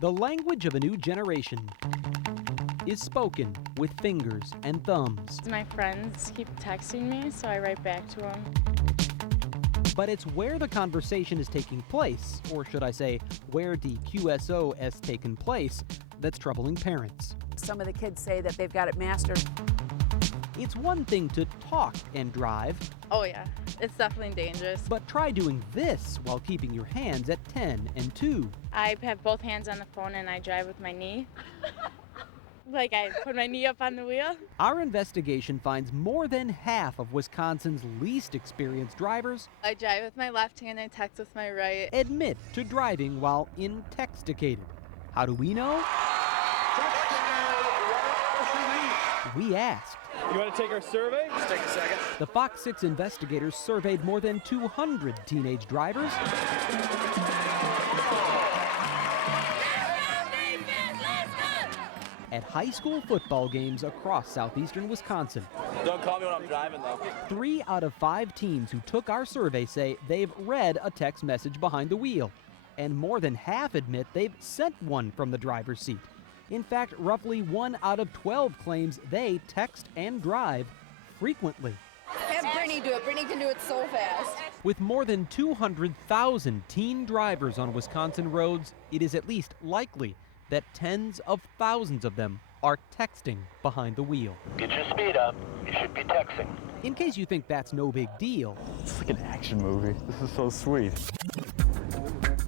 The language of a new generation is spoken with fingers and thumbs. My friends keep texting me, so I write back to them. But it's where the conversation is taking place, or should I say, where the QSO has taken place, that's troubling parents. Some of the kids say that they've got it mastered. It's one thing to talk and drive. Oh yeah, it's definitely dangerous. But try doing this while keeping your hands at 10 and 2. I have both hands on the phone and I drive with my knee. Like I put my knee up on the wheel. Our investigation finds more than half of Wisconsin's least experienced drivers I drive with my left hand and text with my right. admit to driving while intexticated. How do we know? We asked. You want to take our survey? Let's take a second. The Fox 6 investigators surveyed more than 200 teenage drivers. At high school football games across southeastern Wisconsin. Don't call me when I'm driving, though. 3 out of 5 teens who took our survey say they've read a text message behind the wheel, and more than half admit they've sent one from the driver's seat. In fact, roughly 1 out of 12 claims they text and drive frequently. Have Brittany do it. Brittany can do it so fast. With more than 200,000 teen drivers on Wisconsin roads, it is at least likely that tens of thousands of them are texting behind the wheel. Get your speed up. You should be texting. In case you think that's no big deal, It's like an action movie. This is so sweet.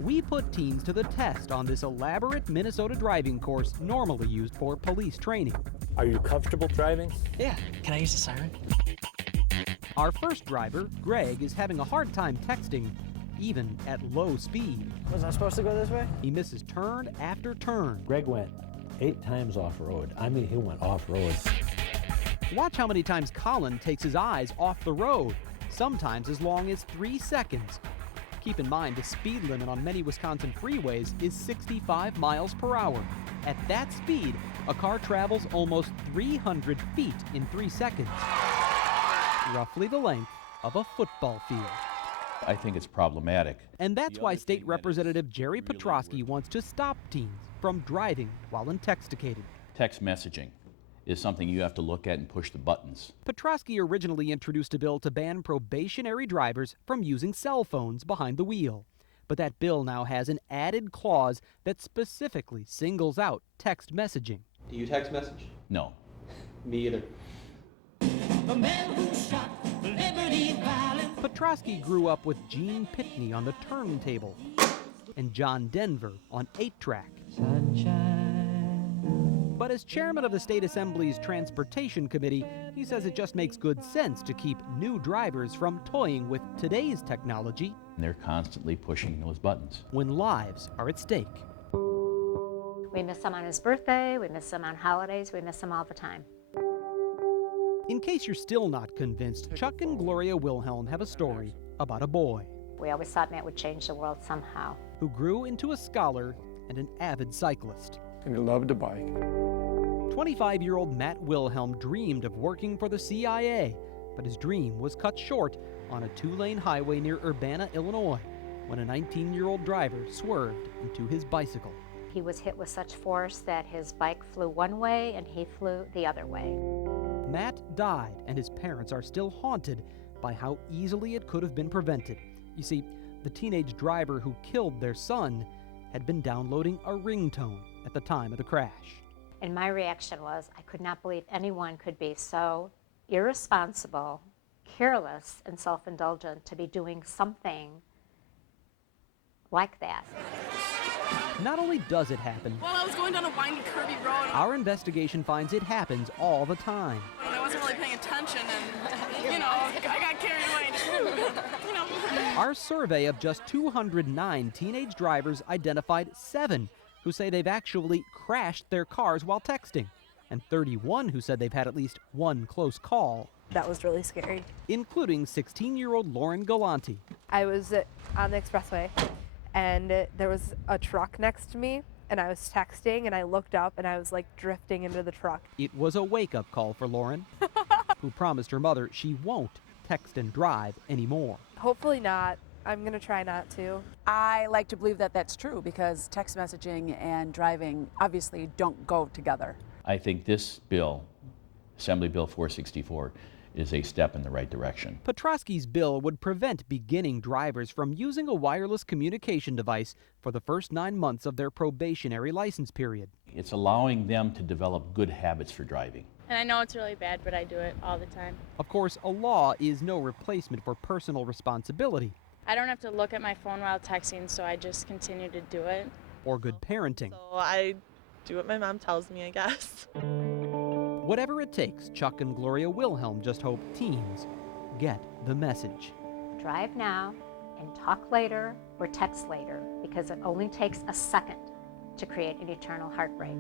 we put teens to the test on this elaborate Minnesota driving course normally used for police training. Are you comfortable driving? Yeah. Can I use the siren? Our first driver, Greg, is having a hard time texting, even at low speed. Was I supposed to go this way? He misses turn after turn. Greg went 8 times off-road. I mean, he went off-road. Watch how many times Colin takes his eyes off the road, sometimes as long as 3 seconds. Keep in mind, the speed limit on many Wisconsin freeways is 65 miles per hour. At that speed, a car travels almost 300 feet in 3 seconds, roughly the length of a football field. I think it's problematic. And that's why State Representative Jerry Petrosky wants to stop teens from driving while intoxicated. Text messaging is something you have to look at and push the buttons. Petrosky originally introduced a bill to ban probationary drivers from using cell phones behind the wheel. But that bill now has an added clause that specifically singles out text messaging. Do you text message? No. Me either. Petrosky grew up with Gene Pitney on the turntable and John Denver on 8-track. But as chairman of the State Assembly's Transportation Committee, he says it just makes good sense to keep new drivers from toying with today's technology. And they're constantly pushing those buttons. When lives are at stake. We miss him on his birthday, we miss him on holidays, we miss him all the time. In case you're still not convinced, Chuck and Gloria Wilhelm have a story about a boy We always thought Matt would change the world somehow. who grew into a scholar and an avid cyclist. And he loved to bike. 25-year-old Matt Wilhelm dreamed of working for the CIA, but his dream was cut short on a 2-lane highway near Urbana, Illinois, when a 19-year-old driver swerved into his bicycle. He was hit with such force that his bike flew one way and he flew the other way. Matt died, and his parents are still haunted by how easily it could have been prevented. You see, the teenage driver who killed their son had been downloading a ringtone at the time of the crash. And my reaction was, I could not believe anyone could be so irresponsible, careless, and self-indulgent to be doing something like that. Not only does it happen, Well, I was going down a windy, curvy road. our investigation finds it happens all the time. And I wasn't really paying attention, and, I got carried away. Our survey of just 209 teenage drivers identified 7 who say they've actually crashed their cars while texting, and 31 who said they've had at least one close call, That was really scary. including 16-year-old Lauren Galante. I was on the expressway, and there was a truck next to me, and I was texting, and I looked up, and I was like drifting into the truck. It was a wake-up call for Lauren, who promised her mother she won't text and drive anymore. Hopefully not. I'm going to try not to. I like to believe that that's true because text messaging and driving obviously don't go together. I think this bill, Assembly Bill 464, is a step in the right direction. Petrosky's bill would prevent beginning drivers from using a wireless communication device for the first 9 months of their probationary license period. It's allowing them to develop good habits for driving. And I know it's really bad, but I do it all the time. Of course, a law is no replacement for personal responsibility I don't have to look at my phone while texting, so I just continue to do it. or good parenting. So I do what my mom tells me, I guess. Whatever it takes, Chuck and Gloria Wilhelm just hope teens get the message. Drive now and talk later or text later, because it only takes a second to create an eternal heartbreak.